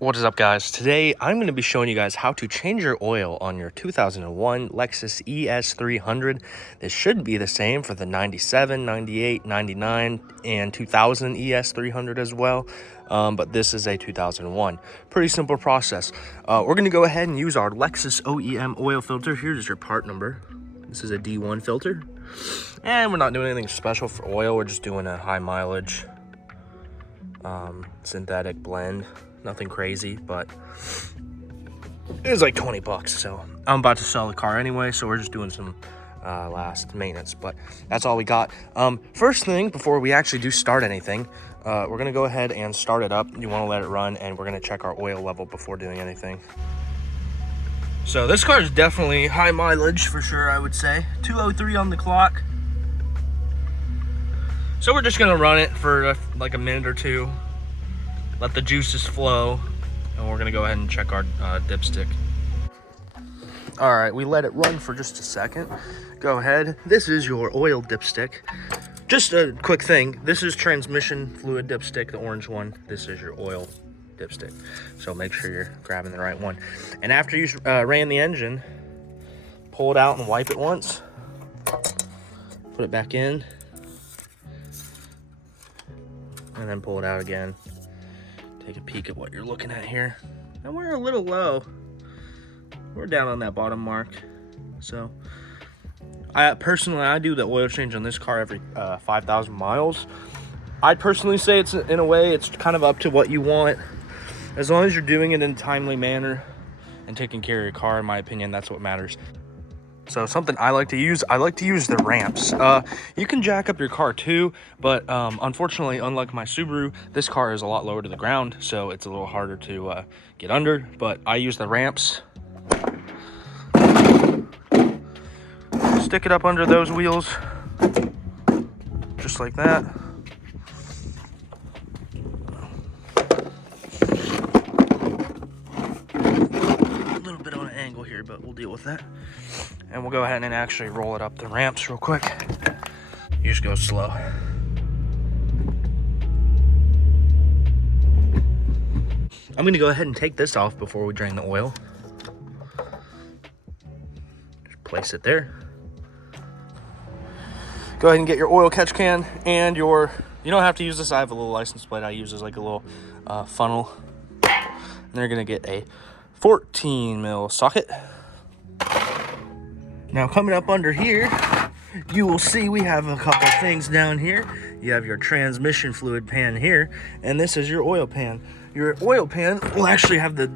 What is up, guys? Today I'm going to be showing you guys how to change your oil on your 2001 Lexus ES300. This should be the same for the 97, 98, 99, and 2000 ES300 as well, but this is a 2001. Pretty simple process. We're going to go ahead and use our Lexus OEM oil filter. Here's your part number. This is a D1 filter, and we're not doing anything special for oil. We're just doing a high mileage synthetic blend. Nothing crazy, but it was like 20 bucks. So I'm about to sell the car anyway, so we're just doing some last maintenance, but that's all we got. First thing, before we actually do start anything, we're gonna go ahead and start it up. You want to let it run, and we're gonna check our oil level before doing anything. So this car is definitely high mileage for sure, I would say. 203 on the clock. So we're just gonna run it for like a minute or two. Let the juices flow, and we're gonna go ahead and check our dipstick. All right, we let it run for just a second. Go ahead. This is your oil dipstick. Just a quick thing. This is transmission fluid dipstick, the orange one. This is your oil dipstick. So make sure you're grabbing the right one. And after you ran the engine, pull it out and wipe it once. Put it back in. And then pull it out again. Take a peek at what you're looking at here. And we're a little low. We're down on that bottom mark. So I do the oil change on this car every 5,000 miles. I'd personally say it's, in a way, it's kind of up to what you want. As long as you're doing it in a timely manner and taking care of your car, in my opinion, that's what matters. So something I like to use the ramps. You can jack up your car too, but unfortunately, unlike my Subaru, this car is a lot lower to the ground, so it's a little harder to get under, but I use the ramps. Stick it up under those wheels, just like that. A little bit on an angle here, but we'll deal with that. And we'll go ahead and actually roll it up the ramps real quick. You just go slow. I'm gonna go ahead and take this off before we drain the oil. Just place it there. Go ahead and get your oil catch can and you don't have to use this. I have a little license plate I use as like a little funnel. And they're gonna get a 14 mil socket. Now coming up under here, you will see we have a couple things down here. You have your transmission fluid pan here, and this is your oil pan. Your oil pan will actually have the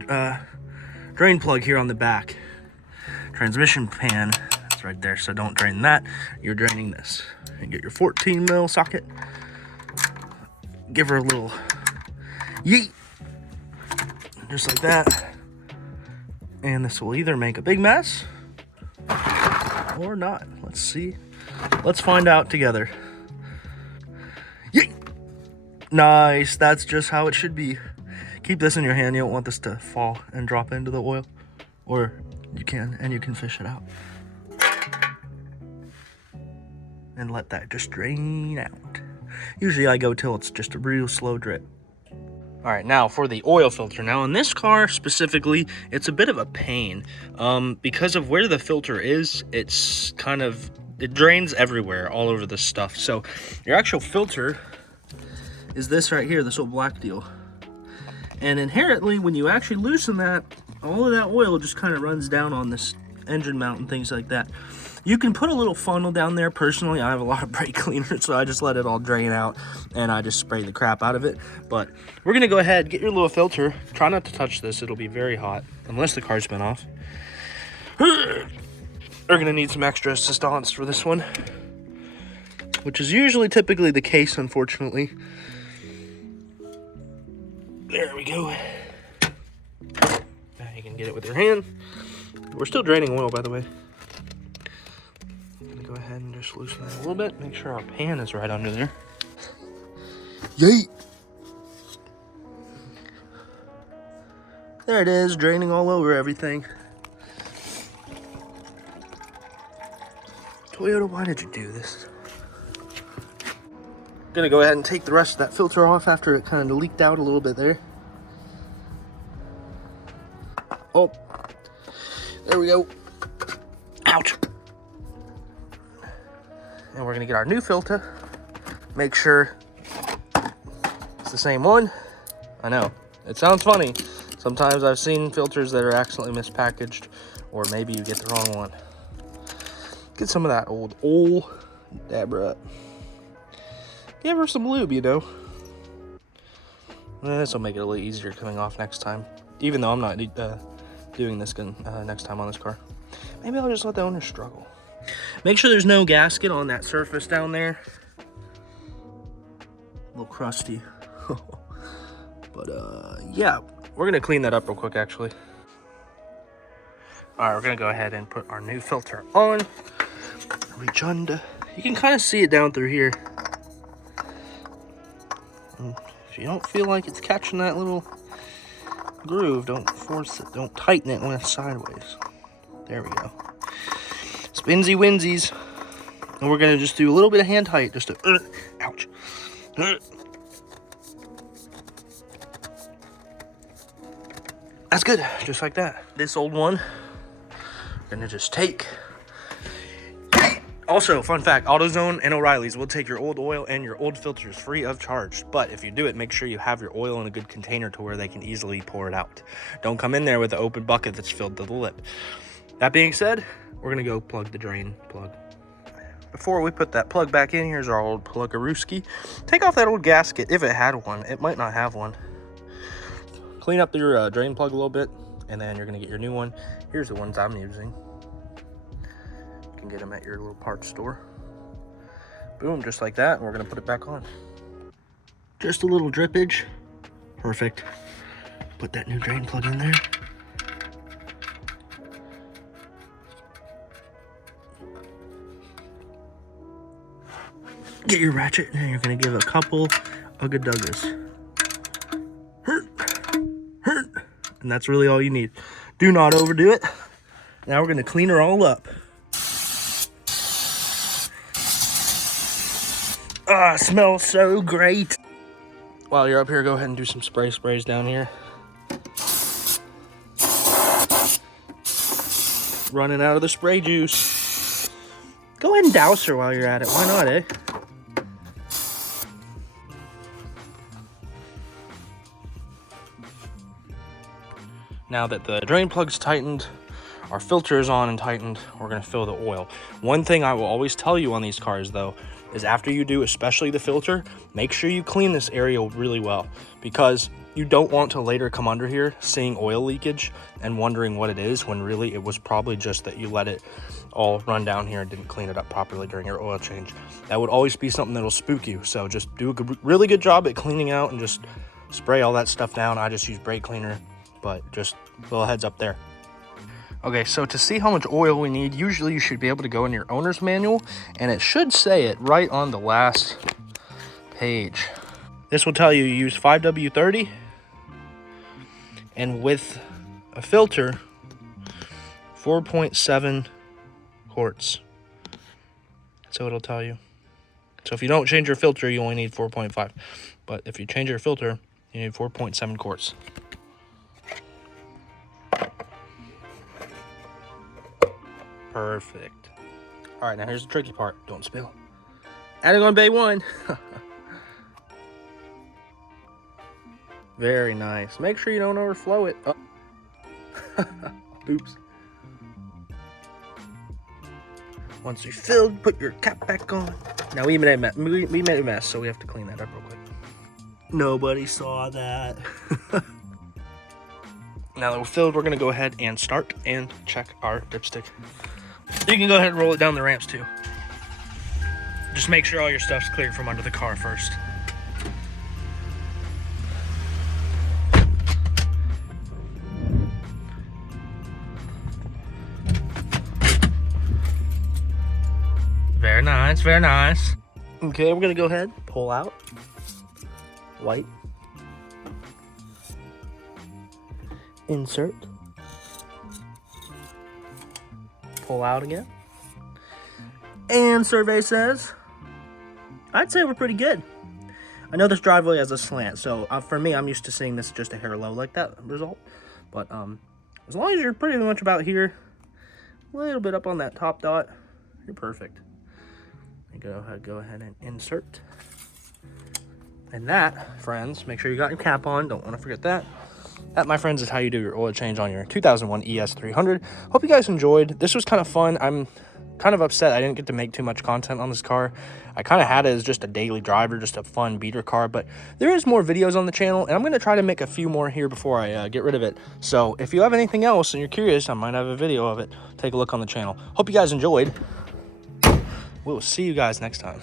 drain plug here on the back. Transmission pan, it's right there, so don't drain that. You're draining this. And get your 14 mil socket. Give her a little yeet, just like that. And this will either make a big mess or not. Let's see. Let's find out together. Yay! Nice. That's just how it should be. Keep this in your hand. You don't want this to fall and drop into the oil. Or you can fish it out. And let that just drain out. Usually I go till it's just a real slow drip. All right, now for the oil filter. Now in this car specifically, it's a bit of a pain because of where the filter is. It drains everywhere, all over the stuff. So your actual filter is this right here, this little black deal. And inherently, when you actually loosen that, all of that oil just kind of runs down on this engine mount and things like that. You can put a little funnel down there. Personally, I have a lot of brake cleaner, so I just let it all drain out and I just spray the crap out of it. But we're gonna go ahead, get your little filter. Try not to touch this, it'll be very hot, unless the car's been off. We're gonna need some extra assistance for this one, which is typically the case, unfortunately. There we go. Now you can get it with your hand. We're still draining oil, by the way. Go ahead and just loosen that a little bit. Make sure our pan is right under there. Yay! There it is, draining all over everything. Toyota, why did you do this? Gonna go ahead and take the rest of that filter off after it kind of leaked out a little bit there. Oh, there we go. Ouch. And we're gonna get our new filter. Make sure it's the same one. I know, it sounds funny. Sometimes I've seen filters that are accidentally mispackaged, or maybe you get the wrong one. Get some of that old Dabra up. Give her some lube, you know. This will make it a little easier coming off next time. Even though I'm not doing this next time on this car. Maybe I'll just let the owner struggle. Make sure there's no gasket on that surface down there. A little crusty. But yeah, we're gonna clean that up real quick actually. All right, we're gonna go ahead and put our new filter on. Reach under. You can kind of see it down through here. And if you don't feel like it's catching that little groove, don't force it. Don't tighten it when it's sideways. There we go. Spinsy winsies. And we're gonna just do a little bit of hand tight, just to ouch. That's good, just like that. This old one, we're gonna just take. Also, fun fact, AutoZone and O'Reilly's will take your old oil and your old filters free of charge. But if you do it, make sure you have your oil in a good container to where they can easily pour it out. Don't come in there with an open bucket that's filled to the lip. That being said, we're gonna go plug the drain plug. Before we put that plug back in, here's our old Plug-a-Rooski. Take off that old gasket if it had one. It might not have one. Clean up your drain plug a little bit, and then you're gonna get your new one. Here's the ones I'm using. You can get them at your little parts store. Boom, just like that, and we're gonna put it back on. Just a little drippage. Perfect. Put that new drain plug in there. Get your ratchet, and you're gonna give a couple Ugga Duggas. And that's really all you need. Do not overdo it. Now we're gonna clean her all up. Ah, smells so great. While you're up here, go ahead and do some sprays down here. Running out of the spray juice. Go ahead and douse her while you're at it. Why not, eh? Now that the drain plug's tightened, our filter is on and tightened, we're gonna fill the oil. One thing I will always tell you on these cars though, is after you do, especially the filter, make sure you clean this area really well, because you don't want to later come under here seeing oil leakage and wondering what it is, when really it was probably just that you let it all run down here and didn't clean it up properly during your oil change. That would always be something that'll spook you. So just do a really good job at cleaning out and just spray all that stuff down. I just use brake cleaner, but just a little heads up there. Okay, so to see how much oil we need, usually you should be able to go in your owner's manual, and it should say it right on the last page. This will tell you use 5W30, and with a filter, 4.7 quarts. So it'll tell you. So if you don't change your filter, you only need 4.5. But if you change your filter, you need 4.7 quarts. Perfect. All right, now here's the tricky part. Don't spill. Adding on bay 1. Very nice. Make sure you don't overflow it. Oh. Oops. Once you're filled, put your cap back on. Now we made a mess, so we have to clean that up real quick. Nobody saw that. Now that we're filled, we're gonna go ahead and start and check our dipstick. You can go ahead and roll it down the ramps too. Just make sure all your stuff's cleared from under the car first. Very nice, very nice. Okay, we're gonna go ahead, pull out, white, insert, pull out again, and survey says, I'd say we're pretty good. I know this driveway has a slant, so for me, I'm used to seeing this just a hair low like that result, but As long as you're pretty much about here, a little bit up on that top dot, you're perfect. And go ahead and insert. And that, friends, make sure you got your cap on. Don't want to forget that. That, my friends, is how you do your oil change on your 2001 ES300. Hope you guys enjoyed. This was kind of fun. I'm kind of upset I didn't get to make too much content on this car. I kind of had it as just a daily driver, just a fun beater car, but there is more videos on the channel, and I'm going to try to make a few more here before I get rid of it. So if you have anything else and you're curious, I might have a video of it. Take a look on the channel. Hope you guys enjoyed. We'll see you guys next time.